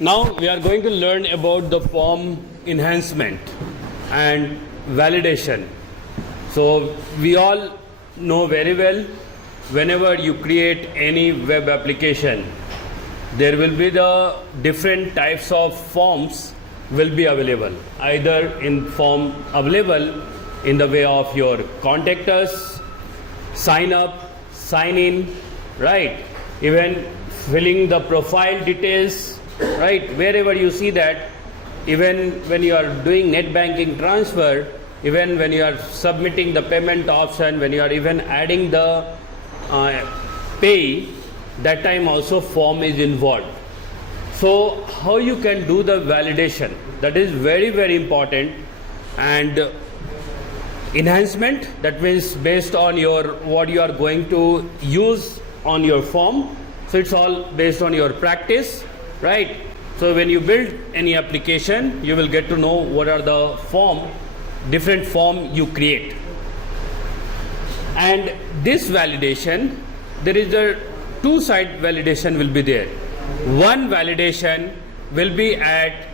Now we are going to learn about the form enhancement and validation. So we all know very well, whenever you create any web application, there will be the different types of forms will be available, either in form available in the way of your contact us, sign up, sign in, right? Even filling the profile details, right? Wherever you see that, even when you are doing net banking transfer, even when you are submitting the payment option, when you are even adding the pay, that time also form is involved. So how you can do the validation, that is very, very important. And enhancement, that means based on your what you are going to use on your form. So it's all based on your practice, right? So when you build any application, you will get to know what are the different form you create. And this validation, there is a two-side validation will be there. One validation will be at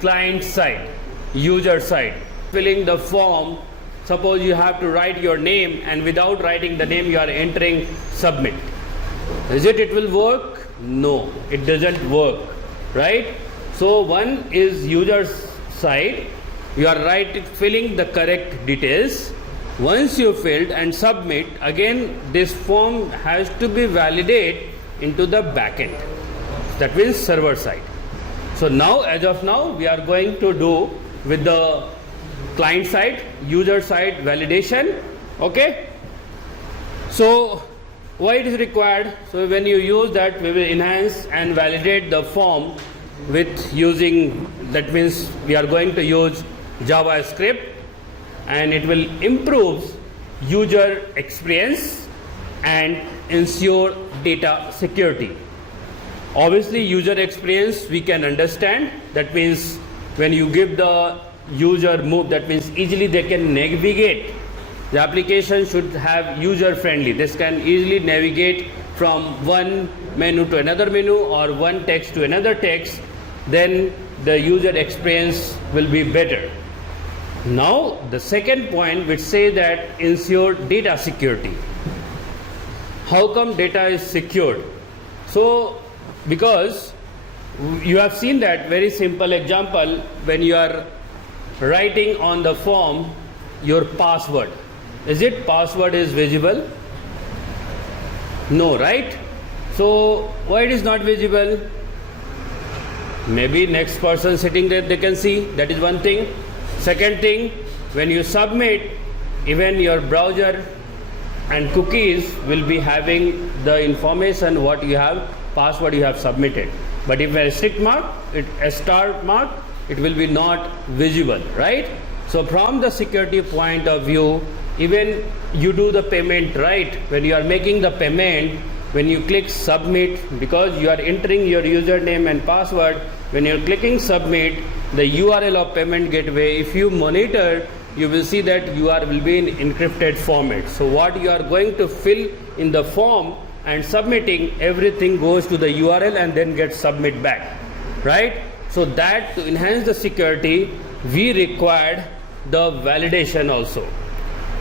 client side, user side. Filling the form, suppose you have to write your name, and without writing the name you are entering submit. Is it will work? No, it doesn't work, right? So one is user side, you are filling the correct details. Once you filled and submit, again this form has to be validated into the backend, that means server side. So now, as of now, we are going to do with the client side, user side validation. Okay, so why it is required? So when you use that, we will enhance and validate the form with using, that means we are going to use JavaScript, and it will improve user experience and ensure data security. Obviously user experience we can understand, that means when you give the user move, that means easily they can navigate. The application should have user friendly. This can easily navigate from one menu to another menu or one text to another text. Then the user experience will be better. Now the second point which say that ensure data security. How come data is secured? So because you have seen that very simple example, when you are writing on the form your password, is it password is visible? No, right? So why it is not visible? Maybe next person sitting there they can see. That is one thing. Second thing, when you submit, even your browser and cookies will be having the information what you have, password you have submitted. But if a strict mark, a star mark, it will be not visible, right? So from the security point of view, even you do the payment, right? When you are making the payment, when you click submit, because you are entering your username and password, when you are clicking submit, the URL of payment gateway, if you monitor, you will see that URL will be in encrypted format. So what you are going to fill in the form and submitting, everything goes to the URL and then gets submit back, right? So that to enhance the security, we required the validation also.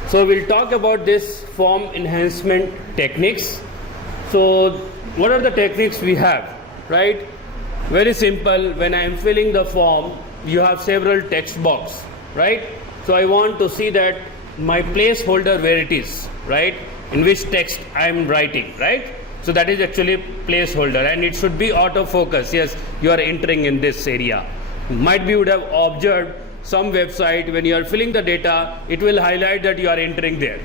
So we'll talk about this form enhancement techniques. So what are the techniques we have, right? Very simple. When I am filling the form, you have several text box, right? So I want to see that my placeholder where it is, right? In which text I am writing, right? So that is actually placeholder, and it should be autofocus. Yes, you are entering in this area. Might be you would have observed some website, when you are filling the data, it will highlight that you are entering there,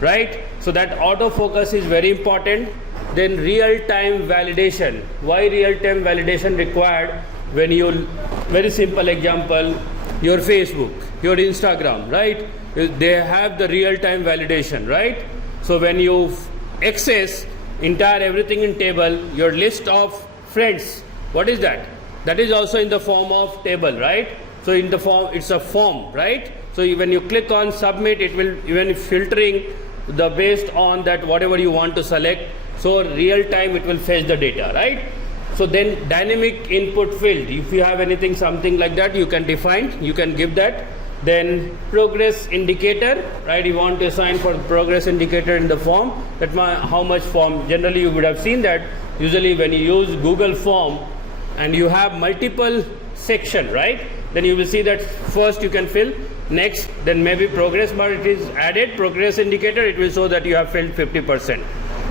right? So that autofocus is very important. Then real-time validation. Why real-time validation required? When you, very simple example, your Facebook, your Instagram, right? They have the real-time validation, right? So when you access entire everything in table, your list of friends, what is that? That is also in the form of table, right? So in the form, it's a form, right? So when you click on submit, it will even filtering the based on that whatever you want to select. So real time it will fetch the data, right? So then dynamic input field, if you have anything something like that, you can define, you can give that. Then progress indicator, right? You want to assign for progress indicator in the form, that how much form. Generally you would have seen that usually when you use Google form and you have multiple section, right? Then you will see that first you can fill, next then maybe progress bar it is added, progress indicator, it will show that you have filled 50%,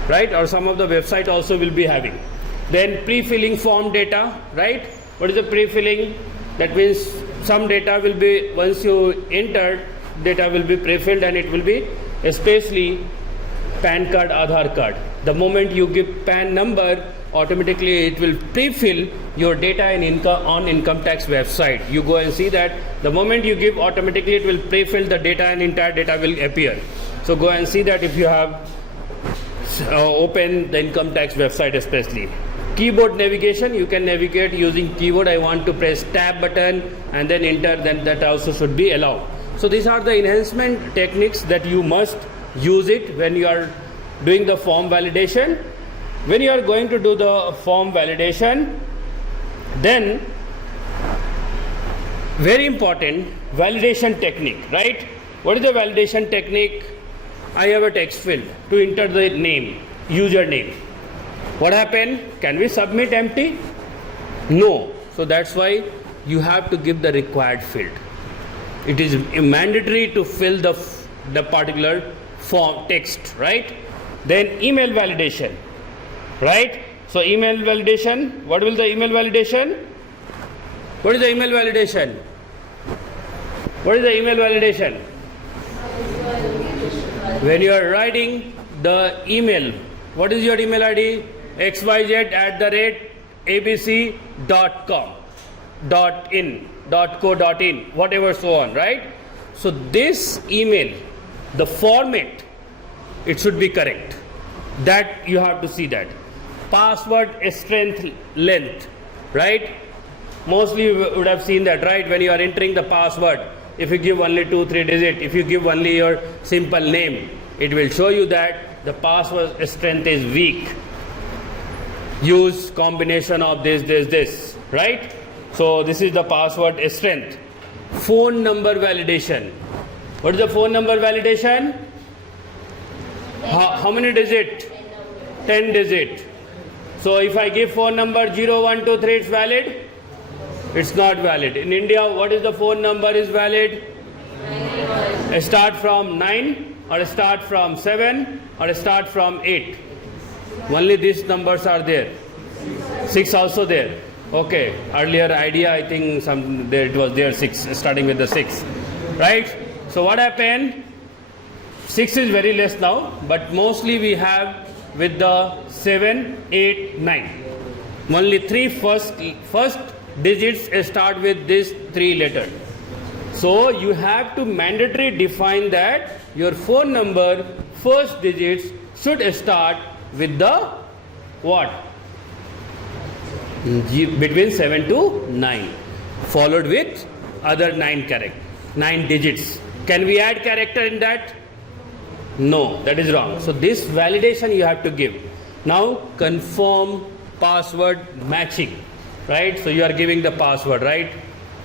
right? Or some of the website also will be having. Then pre-filling form data, right? What is the pre-filling? That means some data will be, once you enter, data will be pre-filled and it will be especially PAN card, Aadhaar card. The moment you give PAN number, automatically it will pre-fill your data in income tax website. You go and see that the moment you give, automatically it will pre-fill the data and entire data will appear. So go and see that if you have open the income tax website especially. Keyboard navigation, you can navigate using keyboard. I want to press tab button and then enter, then that also should be allowed. So these are the enhancement techniques that you must use it when you are doing the form validation. When you are going to do the form validation, then very important validation technique, right? What is the validation technique? I have a text field to enter the name, username. What happened? Can we submit empty? No. So that's why you have to give the required field. It is mandatory to fill the particular form text, right? Then email validation, right? So email validation, what will the email validation? What is the email validation? What is the email validation? When you are writing the email, what is your email ID? xyz@abc.com, .in, .co.in, whatever so on, right? So this email, the format, it should be correct. That you have to see that. Password strength length, right? Mostly you would have seen that, right? When you are entering the password, if you give only 2-3 digits, if you give only your simple name, it will show you that the password strength is weak. Use combination of this, right? So this is the password strength. Phone number validation. What is the phone number validation? How many digits? 10 digits. So if I give phone number 0123, it's valid? It's not valid. In India, what is the phone number is valid? Start from 9 or start from 7 or start from 8. Only these numbers are there. 6 also there. Okay. Earlier idea, I think it was there 6, starting with the 6. Right? So what happened? 6 is very less now, but mostly we have with the 7, 8, 9. Only 3 first digits start with this 3 letters. So you have to mandatorily define that your phone number first digits should start with the what? Between 7 to 9, followed with other 9 digits. Can we add character in that? No, that is wrong. So this validation you have to give. Now confirm password matching, right? So you are giving the password, right?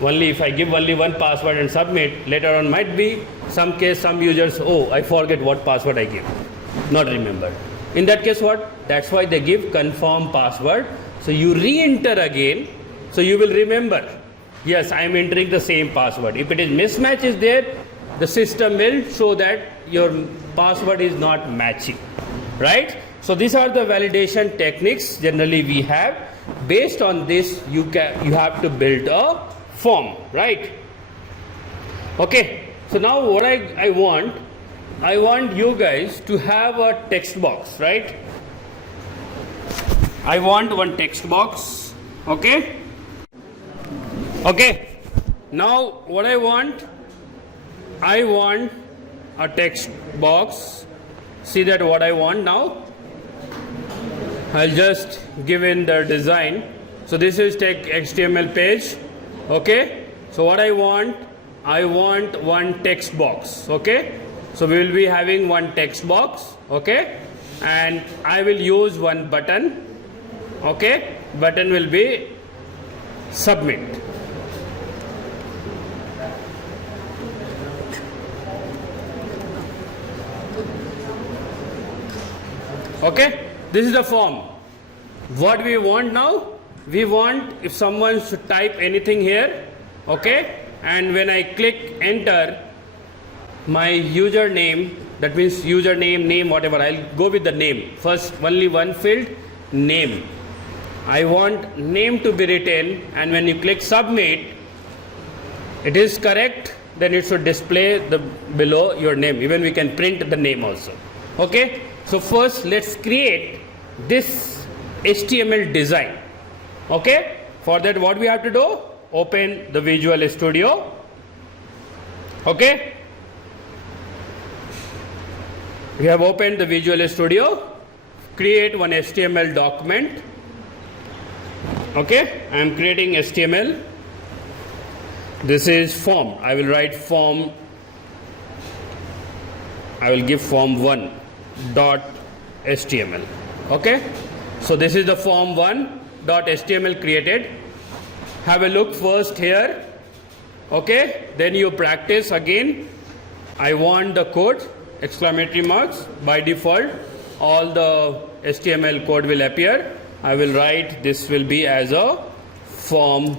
Only if I give only one password and submit, later on might be some case some users, oh, I forget what password I give, not remember. In that case what? That's why they give confirm password. So you re-enter again, so you will remember, yes, I am entering the same password. If it is mismatch is there, the system will show that your password is not matching, right? So these are the validation techniques generally we have. Based on this, you have to build a form, right? Okay, so now what I want you guys to have a text box, right? I want one text box, okay? Okay, now what I want a text box. See that what I want now? I'll just give in the design. So this is take HTML page, okay? So what I want one text box, okay? So we will be having one text box, okay? And I will use one button, okay? button will be submit. Okay, this is the form. What we want now, we want if someone should type anything here, okay, and when I click enter, my username, that means username, name, whatever, I'll go with the name. First, only one field, name. I want name to be written, and when you click submit, it is correct, then it should display the below your name. Even we can print the name also. Okay, so first let's create this HTML design. Okay, for that what we have to do? Open the Visual Studio. Okay, we have opened the Visual Studio. Create one HTML document. Okay, I am creating HTML. This is form. I will write form. I will give form1 dot HTML. Okay, so this is the form1 dot HTML created. Have a look first here. Okay, then you practice again. I want the code, exclamatory marks. By default, all the HTML code will appear. I will write this will be as a form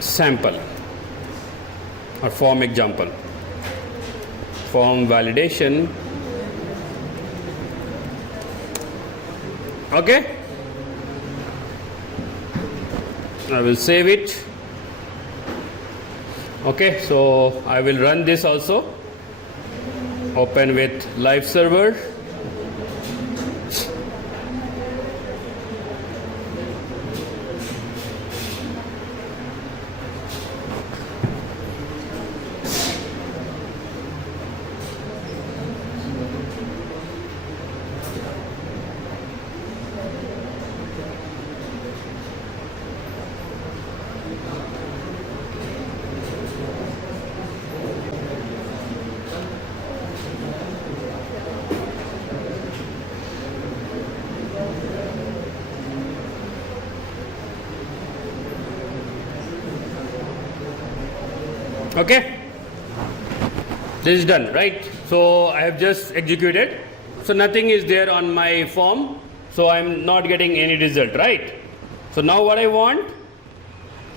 sample or form example, form validation. Okay, I will save it. Okay, so I will run this also. Open with live server. Okay, this is done, right? So I have just executed. So nothing is there on my form. So I'm not getting any result, right? So now what I want,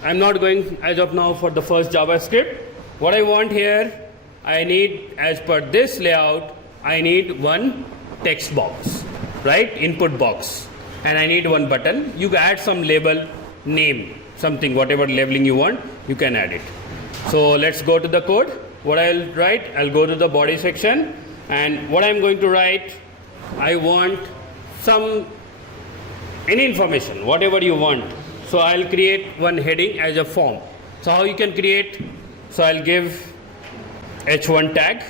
I'm not going as of now for the first JavaScript. What I want here, I need, as per this layout, I need one text box, right? Input box. And I need one button. You add some label, name, something, whatever labeling you want, you can add it. So let's go to the code. What I'll write, I'll go to the body section, and what I'm going to write, I want any information, whatever you want. So I'll create one heading as a form. So how you can create? So I'll give h1 tag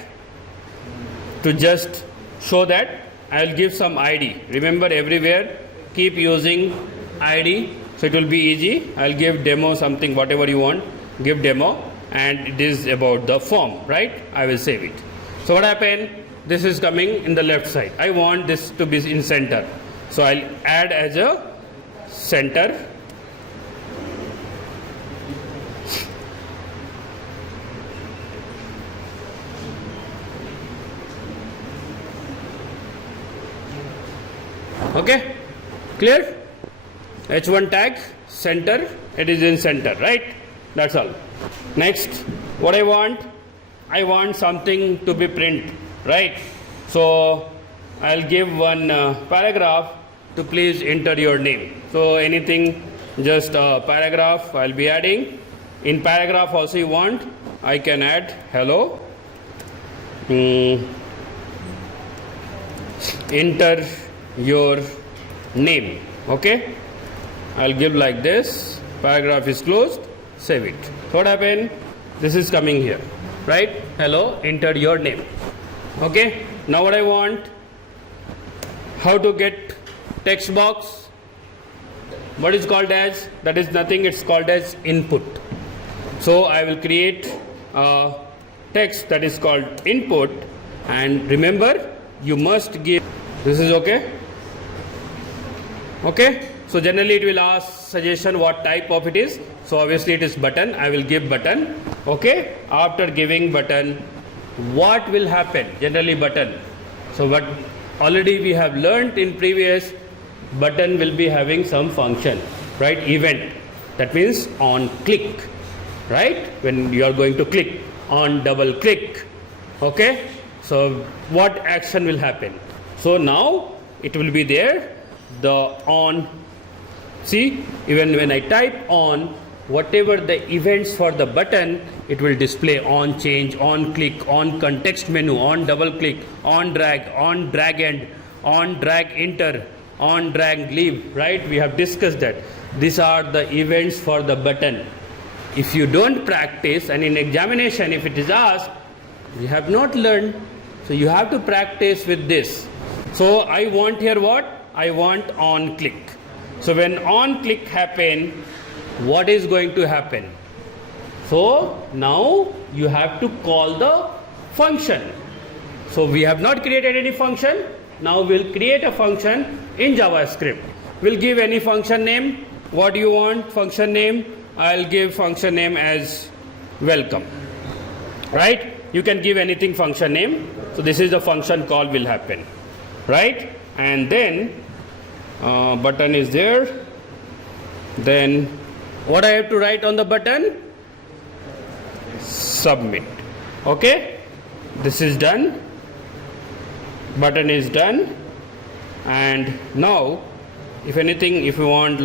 to just show that. I'll give some ID. Remember, everywhere keep using ID, so it will be easy. I'll give demo something, whatever you want, give demo. And it is about the form, right? I will save it. So what happened? This is coming in the left side. I want this to be in center. So I'll add as a center. Okay, clear? H1 tag, center, it is in center, right? That's all. Next, what I want something to be print, right? So I'll give one paragraph to please enter your name. So anything, just a paragraph I'll be adding. In paragraph also you want, I can add hello. Enter your name. Okay, I'll give like this. Paragraph is closed. Save it. So what happened? This is coming here, right? Hello, enter your name. Okay, now what I want, how to get text box, what is called as, that is nothing, it's called as input. So I will create a text that is called input, and remember, you must give, this is okay, Okay, so generally it will ask suggestion what type of it is. So obviously it is button. I will give button. Okay, after giving button, what will happen? Generally button. So what already we have learned in previous, button will be having some function, right? Event. That means on click, right? When you are going to click, on double click. Okay, so what action will happen? So now it will be there, the on. See, even when I type on, whatever the events for the button, it will display on change, on click, on context menu, on double click, on drag end, on drag enter, on drag leave, right? We have discussed that. These are the events for the button. If you don't practice, and in examination if it is asked, you have not learned, so you have to practice with this. So I want here what? I want on click. So when on click happen, what is going to happen? So now you have to call the function. So we have not created any function. Now we'll create a function in JavaScript. We'll give any function name. What do you want function name? I'll give function name as welcome, right? You can give anything function name. So this is the function call will happen, right? And then button is there. Then what I have to write on the button? Submit. Okay, this is done. Button is done. And now if anything, if you want